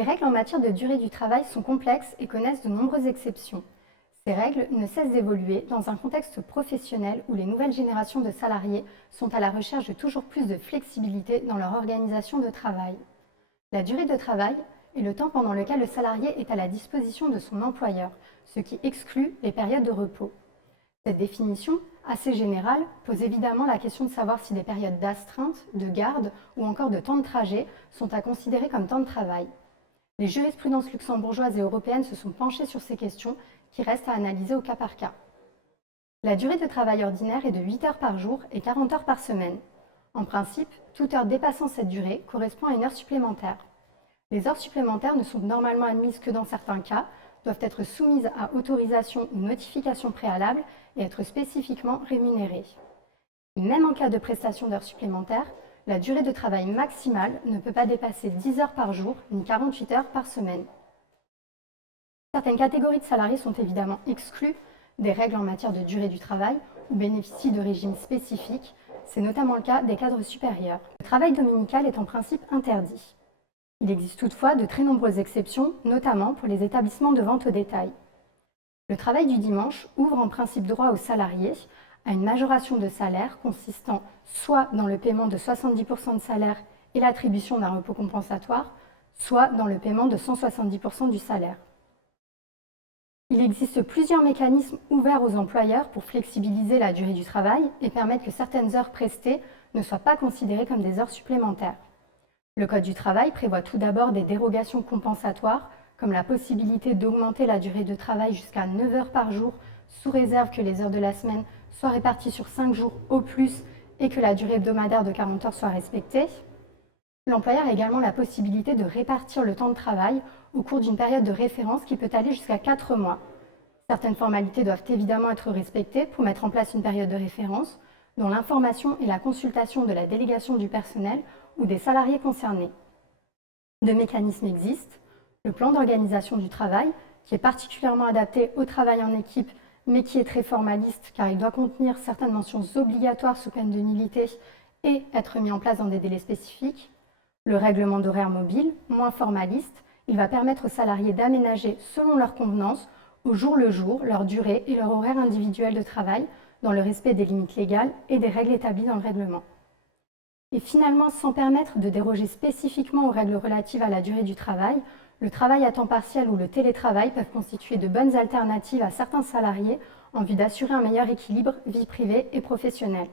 Les règles en matière de durée du travail sont complexes et connaissent de nombreuses exceptions. Ces règles ne cessent d'évoluer dans un contexte professionnel où les nouvelles générations de salariés sont à la recherche de toujours plus de flexibilité dans leur organisation de travail. La durée de travail est le temps pendant lequel le salarié est à la disposition de son employeur, ce qui exclut les périodes de repos. Cette définition, assez générale, pose évidemment la question de savoir si des périodes d'astreinte, de garde ou encore de temps de trajet sont à considérer comme temps de travail. Les jurisprudences luxembourgeoises et européennes se sont penchées sur ces questions qui restent à analyser au cas par cas. La durée de travail ordinaire est de 8 heures par jour et 40 heures par semaine. En principe, toute heure dépassant cette durée correspond à une heure supplémentaire. Les heures supplémentaires ne sont normalement admises que dans certains cas, doivent être soumises à autorisation ou notification préalable et être spécifiquement rémunérées. Même en cas de prestation d'heures supplémentaires, la durée de travail maximale ne peut pas dépasser 10 heures par jour ni 48 heures par semaine. Certaines catégories de salariés sont évidemment exclues des règles en matière de durée du travail ou bénéficient de régimes spécifiques. C'est notamment le cas des cadres supérieurs. Le travail dominical est en principe interdit. Il existe toutefois de très nombreuses exceptions, notamment pour les établissements de vente au détail. Le travail du dimanche ouvre en principe droit aux salariés à une majoration de salaire consistant soit dans le paiement de 70% de salaire et l'attribution d'un repos compensatoire, soit dans le paiement de 170% du salaire. Il existe plusieurs mécanismes ouverts aux employeurs pour flexibiliser la durée du travail et permettre que certaines heures prestées ne soient pas considérées comme des heures supplémentaires. Le Code du travail prévoit tout d'abord des dérogations compensatoires, comme la possibilité d'augmenter la durée de travail jusqu'à 9 heures par jour, sous réserve que les heures de la semaine soient réparties sur 5 jours au plus et que la durée hebdomadaire de 40 heures soit respectée. L'employeur a également la possibilité de répartir le temps de travail au cours d'une période de référence qui peut aller jusqu'à 4 mois. Certaines formalités doivent évidemment être respectées pour mettre en place une période de référence, dont l'information et la consultation de la délégation du personnel ou des salariés concernés. Deux mécanismes existent. Le plan d'organisation du travail, qui est particulièrement adapté au travail en équipe, mais qui est très formaliste car il doit contenir certaines mentions obligatoires sous peine de nullité et être mis en place dans des délais spécifiques. Le règlement d'horaire mobile, moins formaliste, il va permettre aux salariés d'aménager selon leur convenance, au jour le jour, leur durée et leur horaire individuel de travail, dans le respect des limites légales et des règles établies dans le règlement. Et finalement, sans permettre de déroger spécifiquement aux règles relatives à la durée du travail, le travail à temps partiel ou le télétravail peuvent constituer de bonnes alternatives à certains salariés en vue d'assurer un meilleur équilibre vie privée et professionnelle.